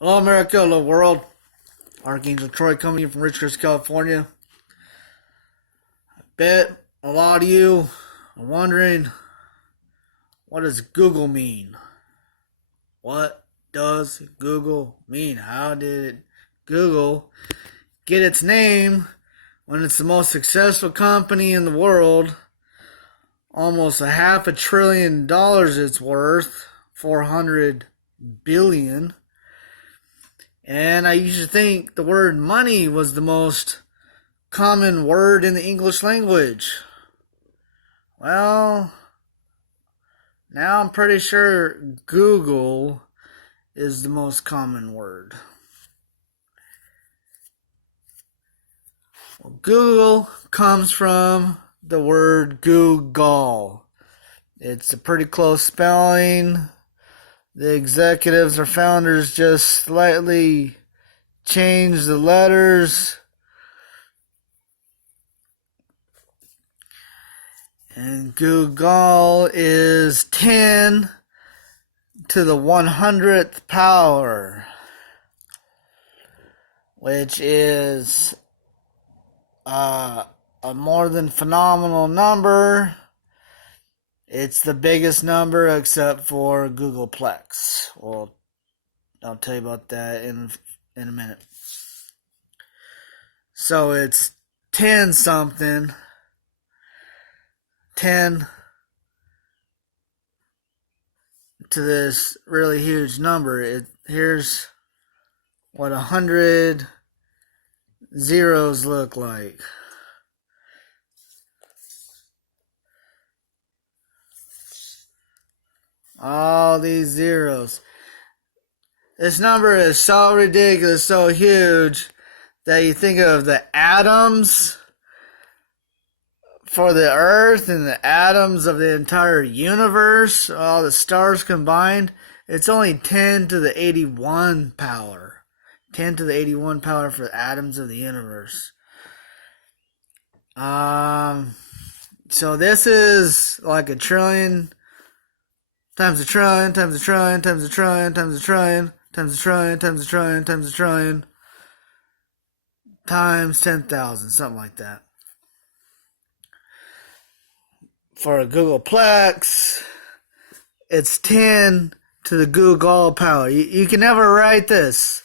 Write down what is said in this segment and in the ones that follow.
Hello, America. Hello, world. Archangel Troy coming in from Richcrest, California. I bet a lot of you are wondering, what does Google mean? What does Google mean? How did Google get its name when it's the most successful company in the world? Almost $500 billion it's worth, 400 billion. And I used to think the word money was the most common word in the English language. Well, now I'm pretty sure Google is the most common word. Well, Google comes from the word Google. It's a pretty close spelling. The executives or founders just slightly changed the letters. And Google is 10 to the 100th power, which is a more than phenomenal number. It's the biggest number except for Googleplex. Well, I'll tell you about that in a minute. So it's 10 something. 10 to this really huge number. Here's what 100 zeros look like. All these zeros. This number is so ridiculous, so huge, that you think of the atoms for the Earth and the atoms of the entire universe, all the stars combined. It's only 10 to the 81 power. 10 to the 81 power for the atoms of the universe. So this is like a trillion times a trillion, times a trillion, times a trillion, times a trillion, times a trillion, times a trillion, times a trillion, times 10,000, something like that. For a Googleplex, it's 10 to the Google power. You can never write this.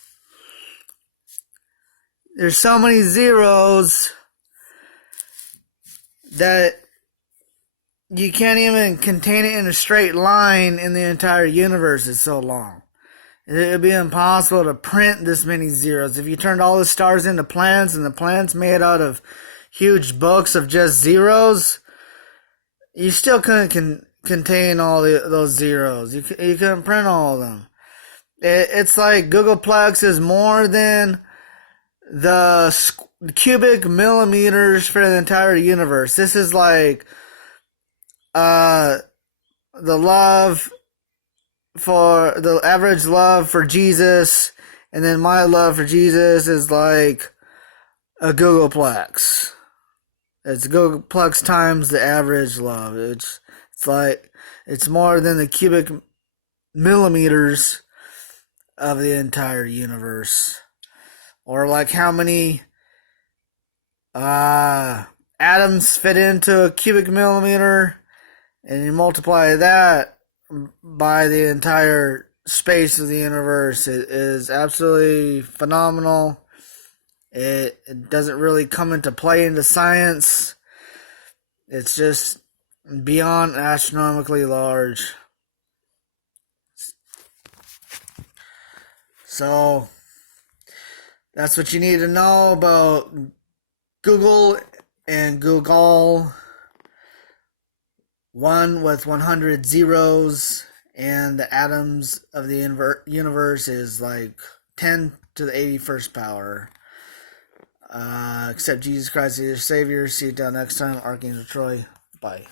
There's so many zeros that you can't even contain it in a straight line in the entire universe. It's so long. It would be impossible to print this many zeros. If you turned all the stars into planets and the planets made out of huge books of just zeros, you still couldn't contain all those zeros. You couldn't print all of them. It's like Googleplex is more than the cubic millimeters for the entire universe. This is like the average love for Jesus, and then my love for Jesus is like a Googleplex. It's Googleplex times the average love. It's like it's more than the cubic millimeters of the entire universe, or like how many atoms fit into a cubic millimeter. And you multiply that by the entire space of the universe. It is absolutely phenomenal. It doesn't really come into play into science. It's just beyond astronomically large. So that's what you need to know about Google and Google. One with 100 zeros, and the atoms of the universe is like 10 to the 81st power. Accept Jesus Christ as your Savior. See you down next time. Archangel Troy. Bye.